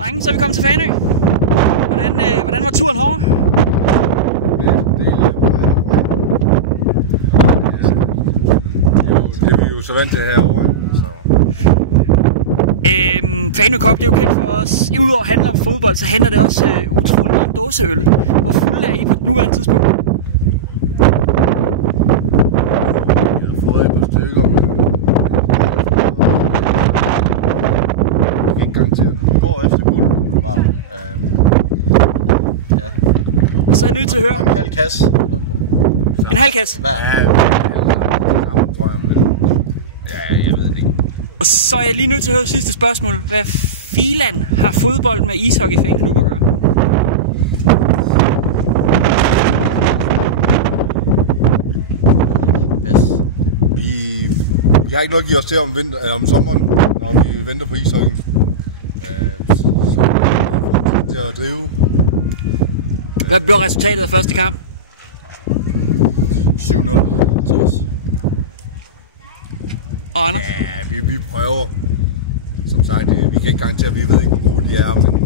Drenge, så er vi kommet til Fanø. Hvordan var turen herovre? Det er vi jo så vant til herovre. Fanø Cup, det er jo kendt for os. Udover at handle om fodbold, så handler det også utrolig meget om dåseøl. Hvor fulde er I på det nuværende tidspunkt? Jeg har fået et par stykker. Jeg kan ikke garantere. Vi går efter guld. Og så er jeg nødt til at høre. En halv kasse. En halv kasse? Ja, tror jeg. Ja, jeg ved det ikke. Og så er jeg lige nødt til at høre sidste spørgsmål. Hvad filan har fodbold med ishockey Fanø Klub at gøre? Vi har ikke noget at give os til om sommeren, når vi venter på ishockey. Så til at drive. Hvad blev resultatet af første kamp? 7-0. Og Anders? Ja, vi prøver. Som sagt, vi kan ikke garantere, at vi ved ikke, hvor gode de er, men